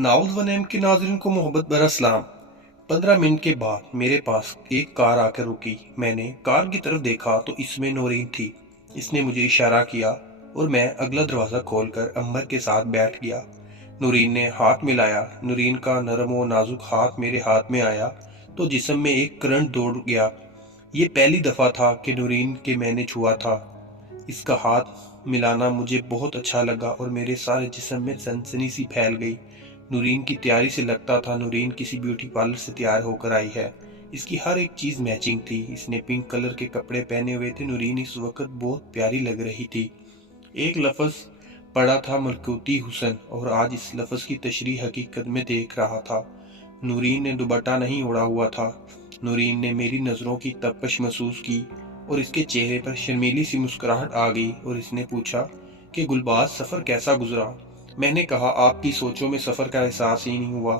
नाउल व नेम के नाज़रीन को मोहब्बत भरा सलाम। 15 मिनट के बाद मेरे पास एक कार आकर रुकी। मैंने कार की तरफ देखा तो इसमें नौरीन थी। इसने मुझे इशारा किया और मैं अगला दरवाज़ा खोलकर अम्बर के साथ बैठ गया। नूरीन ने हाथ मिलाया। नूरीन का नरम और नाजुक हाथ मेरे हाथ में आया तो जिस्म में एक करंट दौड़ गया। ये पहली दफ़ा था कि नूरीन के मैंने छुआ था। इसका हाथ मिलाना मुझे बहुत अच्छा लगा और मेरे सारे जिस्म में सनसनी सी फैल गई। नूरीन की तैयारी से लगता था नूरीन किसी ब्यूटी पार्लर से तैयार होकर आई है। इसकी हर एक चीज़ मैचिंग थी। इसने पिंक कलर के कपड़े पहने हुए थे। नूरीन इस वक्त बहुत प्यारी लग रही थी। एक लफ्ज़ पढ़ा था मलकूती हुस्न, और आज इस लफ्ज़ की तशरीह हकीकत में देख रहा था। नूरीन ने दुपट्टा नहीं ओढ़ा हुआ था। नूरीन ने मेरी नज़रों की तपश महसूस की और इसके चेहरे पर शर्मीली सी मुस्कुराहट आ गई और इसने पूछा कि गुलबाज, सफ़र कैसा गुजरा? मैंने कहा, आपकी सोचों में सफ़र का एहसास ही नहीं हुआ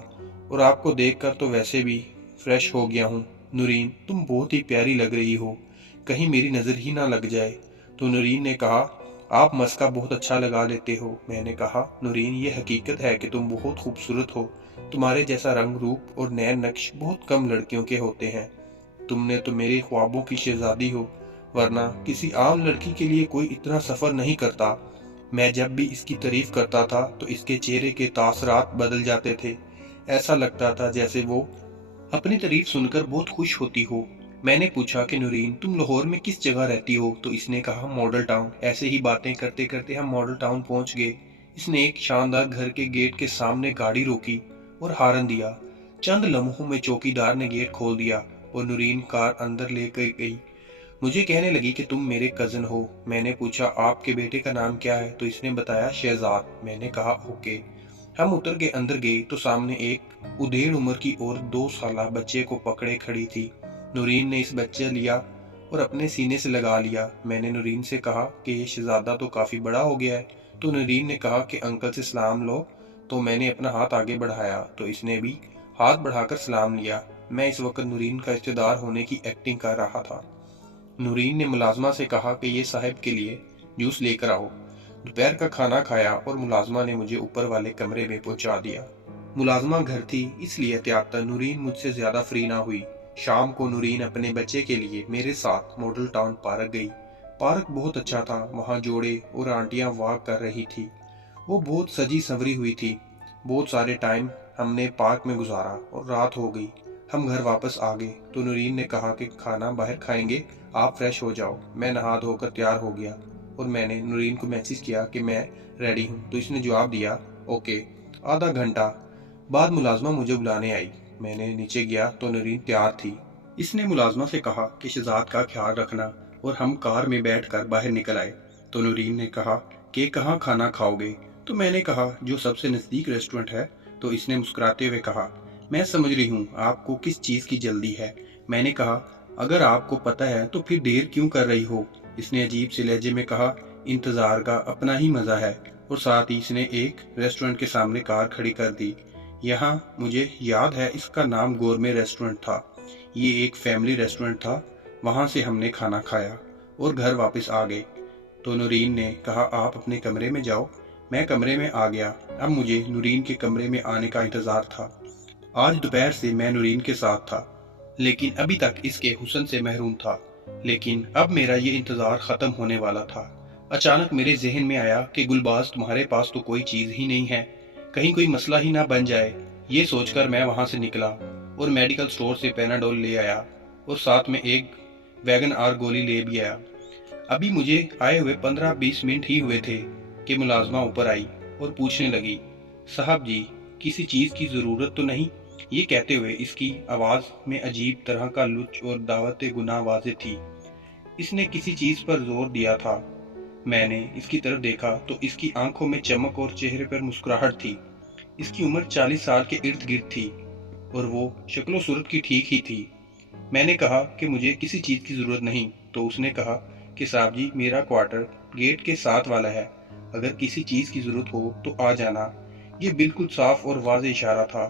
और आपको देखकर तो वैसे भी फ्रेश हो गया हूँ। नूरीन, तुम बहुत ही प्यारी लग रही हो, कहीं मेरी नज़र ही ना लग जाए। तो नूरीन ने कहा, आप मस्का बहुत अच्छा लगा लेते हो। मैंने कहा, नूरीन, ये हकीकत है कि तुम बहुत खूबसूरत हो। तुम्हारे जैसा रंग रूप और नैन नक्श बहुत कम लड़कियों के होते हैं। तुमने तो मेरे ख्वाबों की शहजादी हो, वरना किसी आम लड़की के लिए कोई इतना सफ़र नहीं करता। मैं जब भी इसकी तारीफ करता था तो इसके चेहरे के तासरात बदल जाते थे। ऐसा लगता था जैसे वो अपनी तारीफ सुनकर बहुत खुश होती हो। मैंने पूछा कि नूरीन, तुम लाहौर में किस जगह रहती हो? तो इसने कहा, मॉडल टाउन। ऐसे ही बातें करते करते हम मॉडल टाउन पहुंच गए। इसने एक शानदार घर के गेट के सामने गाड़ी रोकी और हारन दिया। चंद लम्हों में चौकीदार ने गेट खोल दिया और नूरीन कार अंदर ले गई। मुझे कहने लगी कि तुम मेरे कज़न हो। मैंने पूछा, आपके बेटे का नाम क्या है? तो इसने बताया, शहजाद। मैंने कहा, ओके। हम उतर के अंदर गए तो सामने एक उधेड़ उम्र की और 2 साला बच्चे को पकड़े खड़ी थी। नूरीन ने इस बच्चे लिया और अपने सीने से लगा लिया। मैंने नूरीन से कहा कि ये शहजादा तो काफ़ी बड़ा हो गया है। तो नूरीन ने कहा कि अंकल से सलाम लो। तो मैंने अपना हाथ आगे बढ़ाया तो इसने भी हाथ बढ़ाकर सलाम लिया। मैं इस वक्त नूरीन का रिश्तेदार होने की एक्टिंग कर रहा था। नूरीन ने मुलाजमा से कहा कि ये साहब के लिए जूस लेकर आओ। दोपहर का खाना खाया और मुलाजमा ने मुझे ऊपर वाले कमरे में पहुंचा दिया। मुलाजमा घर थी, इसलिए एहतियातन नूरीन मुझसे ज्यादा फ्री ना हुई। शाम को नूरीन अपने बच्चे के लिए मेरे साथ मॉडल टाउन पार्क गई। पार्क बहुत अच्छा था। वहाँ जोड़े और आंटियां वॉक कर रही थी। वो बहुत सजी संवरी हुई थी। बहुत सारे टाइम हमने पार्क में गुजारा और रात हो गई। हम घर वापस आ गए तो नूरीन ने कहा कि खाना बाहर खाएंगे, आप फ्रेश हो जाओ। मैं नहा धोकर तैयार हो गया और मैंने नूरीन को मैसेज किया कि मैं रेडी हूँ। तो इसने जवाब दिया, ओके। आधा घंटा बाद मुलाजमा मुझे बुलाने आई। मैंने नीचे गया तो नूरीन तैयार थी। इसने मुलाजमा से कहा कि शहजाद का ख्याल रखना और हम कार में बैठकर बाहर निकल आए। तो नूरीन ने कहा कि कहाँ खाना खाओगे? तो मैंने कहा, जो सबसे नज़दीक रेस्टोरेंट है। तो इसने मुस्कुराते हुए कहा, मैं समझ रही हूँ आपको किस चीज़ की जल्दी है। मैंने कहा, अगर आपको पता है तो फिर देर क्यों कर रही हो? इसने अजीब से लहजे में कहा, इंतज़ार का अपना ही मज़ा है। और साथ ही इसने एक रेस्टोरेंट के सामने कार खड़ी कर दी। यहाँ मुझे याद है इसका नाम गोरमे रेस्टोरेंट था। ये एक फैमिली रेस्टोरेंट था। वहाँ से हमने खाना खाया और घर वापस आ गए। तो नूरीन ने कहा, आप अपने कमरे में जाओ। मैं कमरे में आ गया। अब मुझे नूरीन के कमरे में आने का इंतज़ार था। आज दोपहर से मैं नूरीन के साथ था, लेकिन अभी तक इसके हुस्न से महरूम था। लेकिन अब मेरा ये इंतज़ार ख़त्म होने वाला था। अचानक मेरे जहन में आया कि गुलबाज, तुम्हारे पास तो कोई चीज़ ही नहीं है, कहीं कोई मसला ही ना बन जाए। ये सोचकर मैं वहाँ से निकला और मेडिकल स्टोर से पैनाडोल ले आया और साथ में एक वैगन आर गोली ले भी आया। अभी मुझे आए हुए 15-20 मिनट ही हुए थे कि मुलाजमा ऊपर आई और पूछने लगी, साहब जी, किसी चीज़ की ज़रूरत तो नहीं? ये कहते हुए इसकी आवाज़ में अजीब तरह का लुच और दावत गुनाह वाज़े थी। इसने किसी चीज़ पर जोर दिया था। मैंने इसकी तरफ देखा तो इसकी आंखों में चमक और चेहरे पर मुस्कुराहट थी। इसकी उम्र 40 साल के इर्द गिर्द थी और वो शक्लो सूरत की ठीक ही थी। मैंने कहा कि मुझे किसी चीज़ की ज़रूरत नहीं। तो उसने कहा कि साहब जी, मेरा क्वार्टर गेट के साथ वाला है, अगर किसी चीज़ की ज़रूरत हो तो आ जाना। ये बिल्कुल साफ और वाज़ेह इशारा था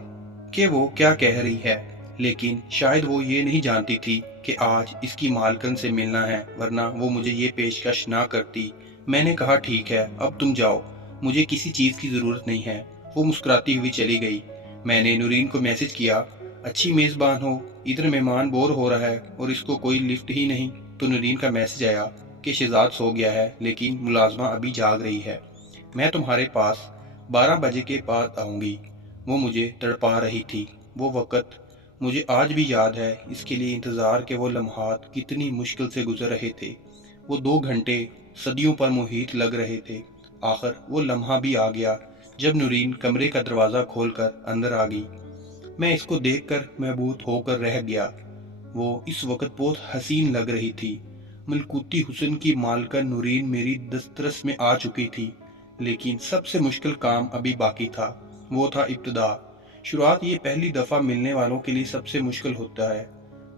कि वो क्या कह रही है, लेकिन शायद वो ये नहीं जानती थी कि आज इसकी मालकन से मिलना है, वरना वो मुझे ये पेशकश ना करती। मैंने कहा, ठीक है, अब तुम जाओ, मुझे किसी चीज़ की ज़रूरत नहीं है। وہ مسکراتی ہوئی چلی گئی۔ میں نے نورین کو میسج کیا، اچھی میزبان ہو، ادھر مہمان بور ہو رہا ہے اور اس کو کوئی لفٹ ہی نہیں۔ تو نورین کا میسج آیا کہ شہزاد سو گیا ہے لیکن ملازمہ ابھی جاگ رہی ہے، میں تمہارے پاس 12 بجے کے بعد آؤں گی۔ وہ مجھے تڑپا رہی تھی۔ وہ وقت مجھے آج بھی یاد ہے، اس کے لیے انتظار کے وہ لمحات کتنی مشکل سے گزر رہے تھے۔ وہ 2 گھنٹے صدیوں پر محیط لگ رہے تھے۔ آخر وہ لمحہ بھی آ گیا جب نورین کمرے کا دروازہ کھول کر اندر آ گئی۔ میں اس کو دیکھ کر محبوط ہو کر رہ گیا۔ وہ اس وقت بہت حسین لگ رہی تھی۔ ملکوتی حسن کی مالکہ نورین میری دسترس میں آ چکی تھی، لیکن سب سے مشکل کام ابھی باقی تھا۔ وہ تھا ابتدا۔ شروعات یہ پہلی دفعہ ملنے والوں کے لیے سب سے مشکل ہوتا ہے۔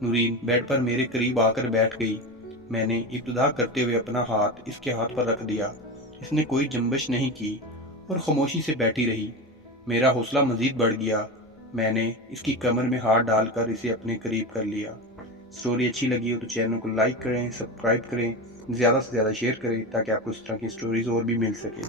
نورین بیڈ پر میرے قریب آ کر بیٹھ گئی۔ میں نے ابتدا کرتے ہوئے اپنا ہاتھ اس کے ہاتھ پر رکھ دیا۔ اس نے کوئی جنبش نہیں کی اور خاموشی سے بیٹھی رہی۔ میرا حوصلہ مزید بڑھ گیا۔ میں نے اس کی کمر میں ہاتھ ڈال کر اسے اپنے قریب کر لیا۔ سٹوری اچھی لگی ہو تو چینل کو لائک کریں، سبسکرائب کریں، زیادہ سے زیادہ شیئر کریں تاکہ آپ کو اس طرح کی سٹوریز اور بھی مل سکے۔